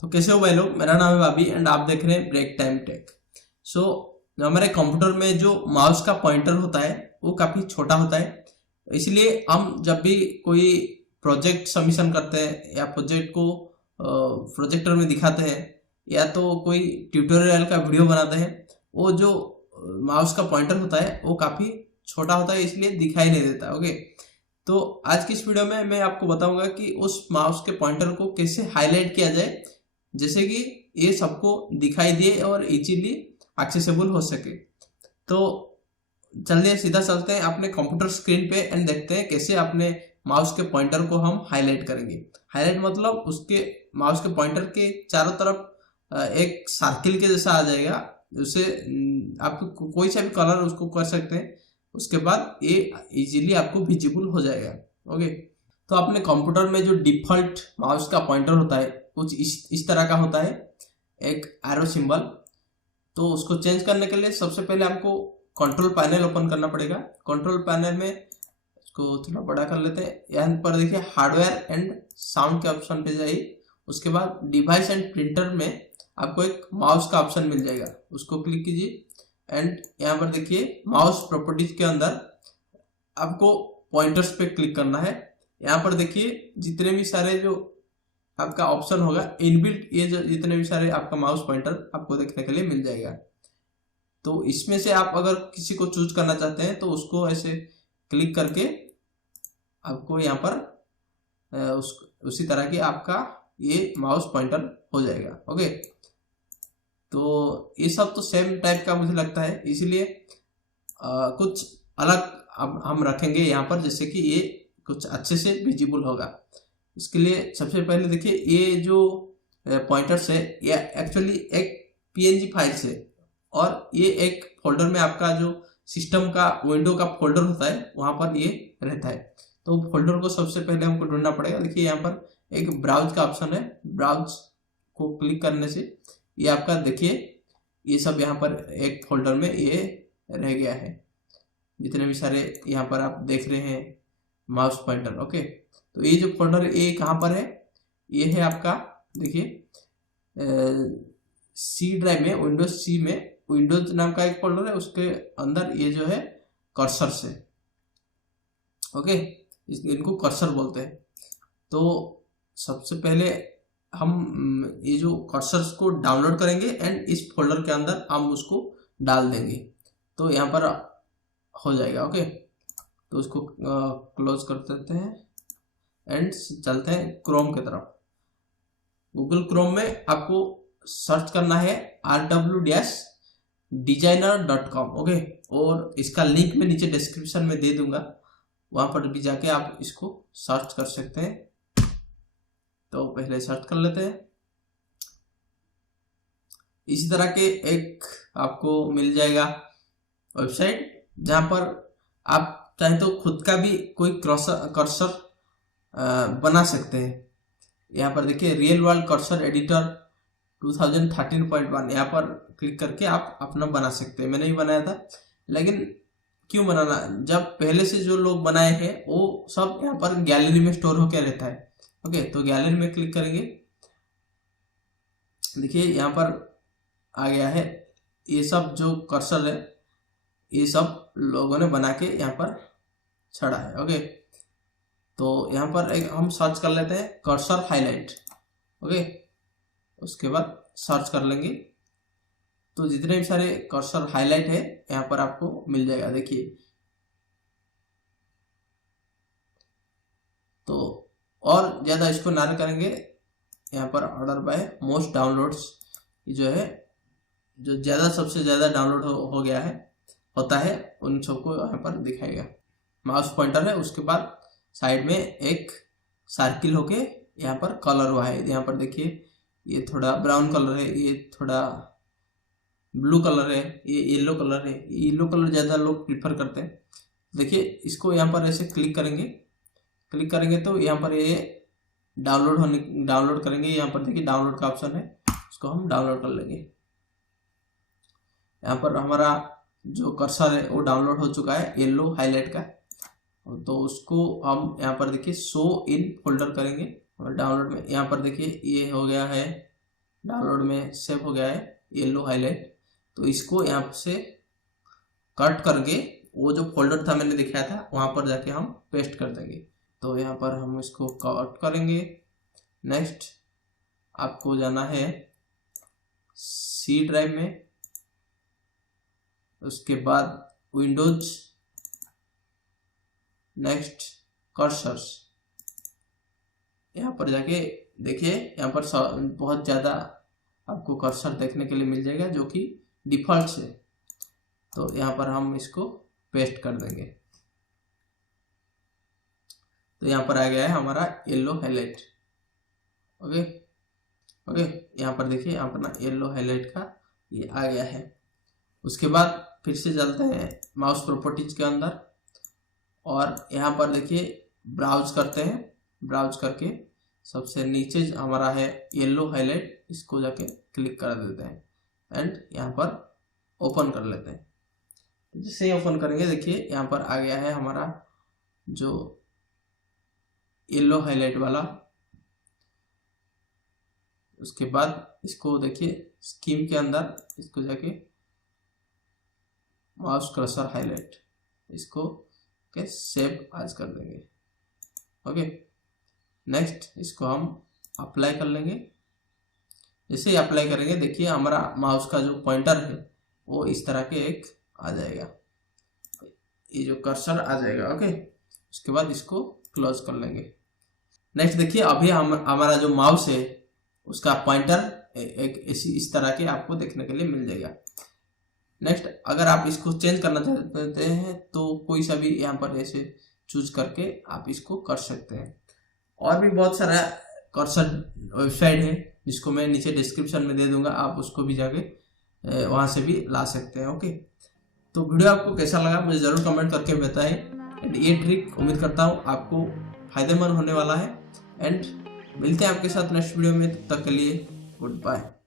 तो कैसे हो भाई लोग, मेरा नाम है भाभी एंड आप देख रहे हैं ब्रेक टाइम टेक। सो हमारे कंप्यूटर में जो माउस का पॉइंटर होता है वो काफ़ी छोटा होता है, इसलिए हम जब भी कोई प्रोजेक्ट सबमिशन करते हैं या प्रोजेक्ट को प्रोजेक्टर में दिखाते हैं या तो कोई ट्यूटोरियल का वीडियो बनाते हैं, वो जो माउस का पॉइंटर होता है वो काफ़ी छोटा होता है, इसलिए दिखाई नहीं देता। ओके, तो आज की इस वीडियो में मैं आपको बताऊंगा कि उस माउस के पॉइंटर को कैसे हाईलाइट किया जाए, जैसे कि ये सबको दिखाई दिए और इजीली एक्सेसिबल हो सके। तो चलिए सीधा चलते हैं अपने कंप्यूटर स्क्रीन पे एंड देखते हैं कैसे अपने माउस के पॉइंटर को हम हाईलाइट करेंगे। हाईलाइट मतलब उसके माउस के पॉइंटर के चारों तरफ एक सर्किल के जैसा आ जाएगा, उसे आप कोई सा भी कलर उसको कर सकते हैं, उसके बाद ये इजीली आपको विजिबल हो जाएगा। ओके, तो अपने कंप्यूटर में जो डिफॉल्ट माउस का पॉइंटर होता है कुछ इस तरह का होता है, एक एरो सिंबल। तो उसको चेंज करने के लिए सबसे पहले आपको कंट्रोल पैनल ओपन करना पड़ेगा। कंट्रोल पैनल में इसको थोड़ा बड़ा कर लेते हैं, यहाँ पर देखिए हार्डवेयर एंड साउंड के ऑप्शन पे जाइए। उसके बाद डिवाइस एंड प्रिंटर में आपको एक माउस का ऑप्शन मिल जाएगा, उसको क्लिक कीजिए एंड यहाँ पर देखिए माउस प्रॉपर्टीज के अंदर आपको पॉइंटर्स पे क्लिक करना है। यहाँ पर देखिए जितने भी सारे जो आपका ऑप्शन होगा इनबिल्ट, ये जो जितने भी सारे आपका माउस पॉइंटर आपको देखने के लिए मिल जाएगा। तो इसमें से आप अगर किसी को चूज करना चाहते हैं तो उसको ऐसे क्लिक करके आपको यहाँ पर उसी तरह की आपका ये माउस पॉइंटर हो जाएगा। ओके, तो ये सब तो सेम टाइप का मुझे लगता है, इसीलिए कुछ अलग अब हम रखेंगे यहाँ पर, जैसे कि ये कुछ अच्छे से विजिबल होगा। इसके लिए सबसे पहले देखिए ये जो पॉइंटर्स है ये एक्चुअली एक पीएनजी फाइल से, और ये एक फोल्डर में आपका जो सिस्टम का विंडो का फोल्डर होता है वहाँ पर ये रहता है। तो फोल्डर को सबसे पहले हमको ढूंढना पड़ेगा। देखिए यहाँ पर एक ब्राउज का ऑप्शन है, ब्राउज को क्लिक करने से ये आपका देखिए ये सब यहाँ पर एक फोल्डर में ये रह गया है, जितने भी सारे यहाँ पर आप देख रहे हैं माउस पॉइंटर। ओके, तो ये जो फोल्डर ये कहाँ पर है, ये है आपका देखिए सी ड्राइव में, विंडोज सी में विंडोज नाम का एक फोल्डर है, उसके अंदर ये जो है कर्सर से। ओके, इनको कर्सर बोलते हैं। तो सबसे पहले हम ये जो कर्सर्स को डाउनलोड करेंगे एंड इस फोल्डर के अंदर हम उसको डाल देंगे, तो यहाँ पर हो जाएगा। ओके, तो उसको क्लोज कर देते हैं एंड चलते हैं क्रोम की तरफ। गूगल क्रोम में आपको सर्च करना है rw-designer.com। ओके, और इसका लिंक मैं नीचे डिस्क्रिप्शन में दे दूंगा, वहां पर भी जाके आप इसको सर्च कर सकते हैं। तो पहले सर्च कर लेते हैं। इसी तरह के एक आपको मिल जाएगा वेबसाइट, जहां पर आप चाहे तो खुद का भी कोई कर्सर बना सकते हैं। यहाँ पर देखिए रियल वर्ल्ड कर्सर एडिटर 2013.1, यहाँ पर क्लिक करके आप अपना बना सकते हैं। मैंने भी बनाया था, लेकिन क्यों बनाना, जब पहले से जो लोग बनाए हैं वो सब यहाँ पर गैलरी में स्टोर होकर रहता है। ओके, तो गैलरी में क्लिक करेंगे, देखिए यहाँ पर आ गया है। ये सब जो कर्सर है ये सब लोगों ने बना के यहाँ पर छड़ा है। ओके, तो यहाँ पर एक हम सर्च कर लेते हैं कर्सर हाईलाइट। ओके, उसके बाद सर्च कर लेंगे तो जितने भी सारे कर्सर हाईलाइट है यहाँ पर आपको मिल जाएगा। देखिए, तो और ज़्यादा इसको ना करेंगे, यहाँ पर ऑर्डर बाय मोस्ट डाउनलोड्स जो है, जो ज़्यादा सबसे ज़्यादा डाउनलोड हो गया है होता है उन सबको यहाँ पर दिखाएगा। माउस पॉइंटर है, उसके बाद साइड में एक सर्किल होके यहाँ पर कलर हुआ है। यहाँ पर देखिए ये थोड़ा ब्राउन कलर है, ये थोड़ा ब्लू कलर है, ये येलो कलर है। येलो कलर ज़्यादा लोग प्रीफर करते हैं। देखिए इसको यहाँ पर ऐसे क्लिक करेंगे तो यहाँ पर ये डाउनलोड करेंगे। यहाँ पर देखिए डाउनलोड का ऑप्शन है, उसको हम डाउनलोड कर लेंगे। यहाँ पर हमारा जो कर्सर है वो डाउनलोड हो चुका है येलो हाईलाइट का, तो उसको हम यहाँ पर देखिए शो इन फोल्डर करेंगे और डाउनलोड में यहाँ पर देखिए ये हो गया है डाउनलोड में सेव हो गया है येलो हाईलाइट। तो इसको यहाँ से कट करके वो जो फोल्डर था मैंने दिखाया था वहाँ पर जाके हम पेस्ट कर देंगे। तो यहाँ पर हम इसको कट करेंगे। नेक्स्ट आपको जाना है सी ड्राइव में, उसके बाद विंडोज, नेक्स्ट कर्सर्स। यहाँ पर जाके देखिए यहाँ पर बहुत ज़्यादा आपको कर्सर देखने के लिए मिल जाएगा जो कि डिफ़ॉल्ट से। तो यहाँ पर हम इसको पेस्ट कर देंगे। तो यहाँ पर आ गया है हमारा येलो हाईलाइट। ओके ओके, यहाँ पर देखिए यहाँ पर ना येलो हाईलाइट का ये आ गया है। उसके बाद फिर से चलते हैं माउस प्रॉपर्टीज के अंदर और यहाँ पर देखिए ब्राउज करते हैं। ब्राउज करके सबसे नीचे हमारा है येलो हाईलाइट, इसको जाके क्लिक कर देते हैं एंड यहाँ पर ओपन कर लेते हैं। जैसे ही ओपन करेंगे देखिए यहाँ पर आ गया है हमारा जो येलो हाईलाइट वाला। उसके बाद इसको देखिए स्कीम के अंदर इसको जाके माउस कर्सर हाईलाइट, इसको के सेव आज कर देंगे। ओके, नेक्स्ट इसको हम अप्लाई कर लेंगे। जैसे ही अप्लाई करेंगे देखिए हमारा माउस का जो पॉइंटर है वो इस तरह के एक आ जाएगा, ये जो कर्सर आ जाएगा। ओके, उसके बाद इसको क्लोज कर लेंगे। नेक्स्ट देखिए अभी हमारा जो माउस है उसका पॉइंटर एक इस तरह के आपको देखने के लिए मिल जाएगा। नेक्स्ट अगर आप इसको चेंज करना चाहते हैं तो कोई सा भी यहाँ पर ऐसे चूज करके आप इसको कर सकते हैं। और भी बहुत सारा कर्सर वेबसाइट है जिसको मैं नीचे डिस्क्रिप्शन में दे दूंगा, आप उसको भी जाके वहाँ से भी ला सकते हैं। ओके, तो वीडियो आपको कैसा लगा मुझे ज़रूर कमेंट करके बताएं। एंड ये ट्रिक उम्मीद करता हूँ आपको फायदेमंद होने वाला है। एंड मिलते हैं आपके साथ नेक्स्ट वीडियो में, तब तक के लिए गुड बाय।